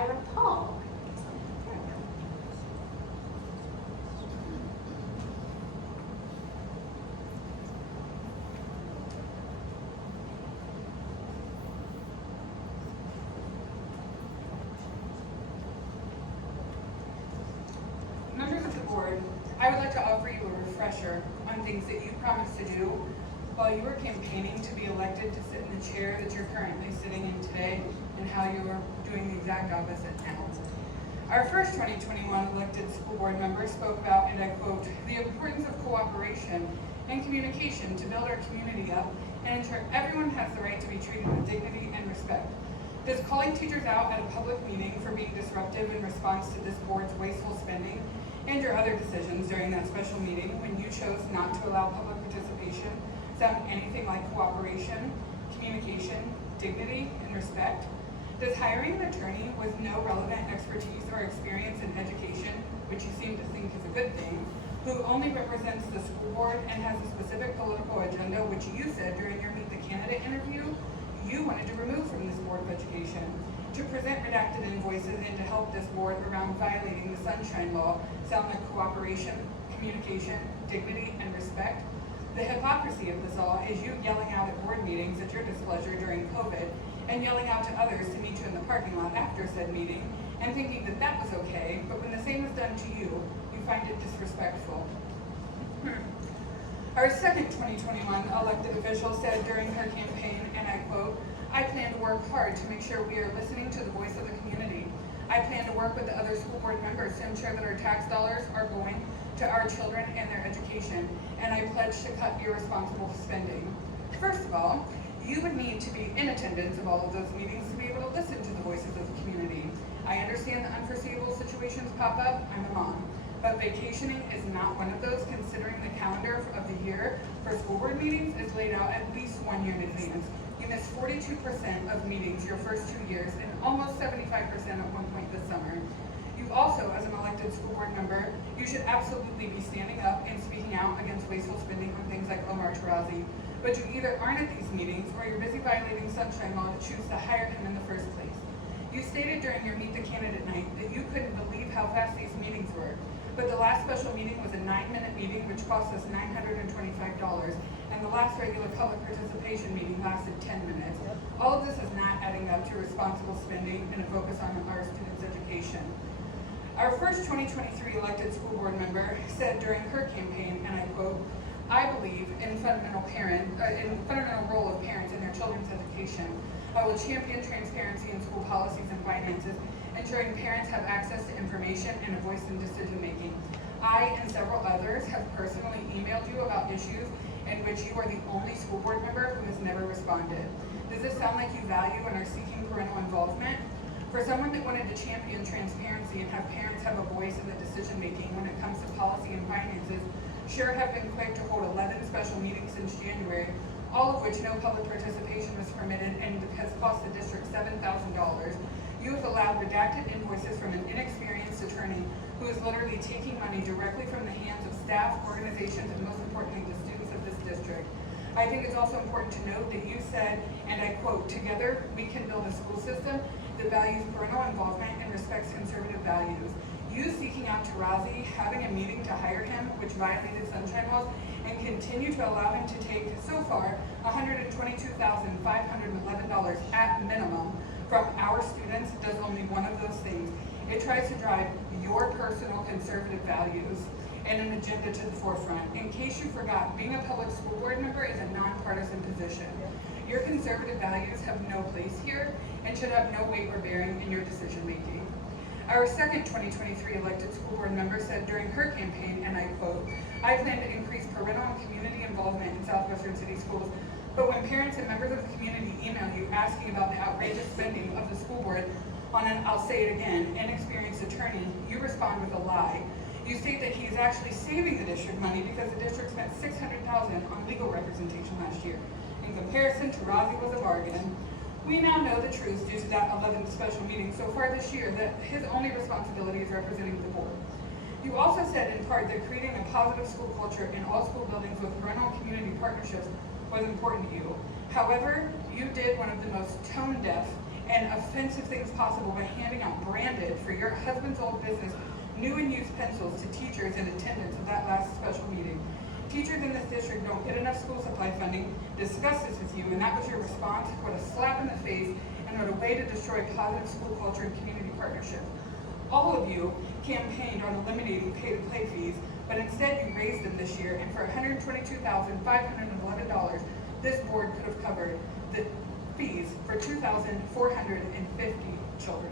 Kyra Paul. Members of the board, I would like to offer you a refresher on things that you promised to do while you were campaigning to be elected to sit in the chair that you're currently sitting in today, and how you are doing the exact opposite now. Our first 2021 elected school board member spoke about, and I quote, the importance of cooperation and communication to build our community up and ensure everyone has the right to be treated with dignity and respect. Does calling teachers out at a public meeting for being disruptive in response to this board's wasteful spending and your other decisions during that special meeting when you chose not to allow public participation sound anything like cooperation, communication, dignity, and respect? Does hiring an attorney with no relevant expertise or experience in education, which you seem to think is a good thing, who only represents the school board and has a specific political agenda, which you said during your Meet the Candidate interview you wanted to remove from this Board of Education, to present redacted invoices and to help this board around violating the Sunshine Law sound like cooperation, communication, dignity, and respect? The hypocrisy of this all is you yelling out at board meetings at your displeasure during COVID and yelling out to others to meet you in the parking lot after said meeting and thinking that that was okay, but when the same is done to you, you find it disrespectful. Our second 2021 elected official said during her campaign, and I quote, I plan to work hard to make sure we are listening to the voice of the community. I plan to work with the other school board members to ensure that our tax dollars are going to our children and their education, and I pledge to cut irresponsible spending. First of all, you would need to be in attendance of all of those meetings to be able to listen to the voices of the community. I understand that unforeseeable situations pop up. I'm a mom. But vacationing is not one of those, considering the calendar of the year for school board meetings is laid out at least 1 year in advance. You missed 42% of meetings your first 2 years and almost 75% at one point this summer. You also, as an elected school board member, you should absolutely be standing up and speaking out against wasteful spending on things like Omar Tarazi. But you either aren't at these meetings or you're busy violating Sunshine Law to choose to hire him in the first place. You stated during your Meet the Candidate night that you couldn't believe how fast these meetings were. But the last special meeting was a 9-minute meeting which cost us $925, and the last regular public participation meeting lasted 10 minutes. All of this is not adding up to responsible spending and a focus on our students' education. Our first 2023 elected school board member said during her campaign, and I quote, I believe in fundamental role of parents in their children's education. I will champion transparency in school policies and finances, ensuring parents have access to information and a voice in decision making. I and several others have personally emailed you about issues in which you are the only school board member who has never responded. Does this sound like you value and are seeking parental involvement? For someone that wanted to champion transparency and have parents have a voice in the decision making when it comes to policy and finances, sure have been quick to hold 11 special meetings since January, all of which no public participation was permitted and has cost the district $7,000. You have allowed redacted invoices from an inexperienced attorney who is literally taking money directly from the hands of staff, organizations, and most importantly, the students of this district. I think it's also important to note that you said, and I quote, together we can build a school system that values parental involvement and respects conservative values. You seeking out Tarazi, having a meeting to hire him, which violated Sunshine Laws, and continue to allow him to take, so far, $122,511 at minimum from our students does only one of those things. It tries to drive your personal conservative values and an agenda to the forefront. In case you forgot, being a public school board member is a nonpartisan position. Your conservative values have no place here and should have no weight or bearing in your decision making. Our second 2023 elected school board member said during her campaign, and I quote, I plan to increase parental and community involvement in Southwestern City schools, but when parents and members of the community email you asking about the outrageous spending of the school board on an, I'll say it again, inexperienced attorney, you respond with a lie. You state that he is actually saving the district money because the district spent $600,000 on legal representation last year. In comparison, Tarazi was a bargain. We now know the truth due to that 11th special meeting so far this year that his only responsibility is representing the board. You also said in part that creating a positive school culture in all school buildings with parental and community partnerships was important to you. However, you did one of the most tone-deaf and offensive things possible by handing out branded for your husband's old business new and used pencils to teachers in attendance at that last special meeting. Teachers in this district don't get enough school supply funding. Discuss this with you, and that was your response. What a slap in the face, and what a way to destroy positive school culture and community partnership. All of you campaigned on eliminating pay-to-play fees, but instead you raised them this year, and for $122,511, this board could have covered the fees for 2,450 children.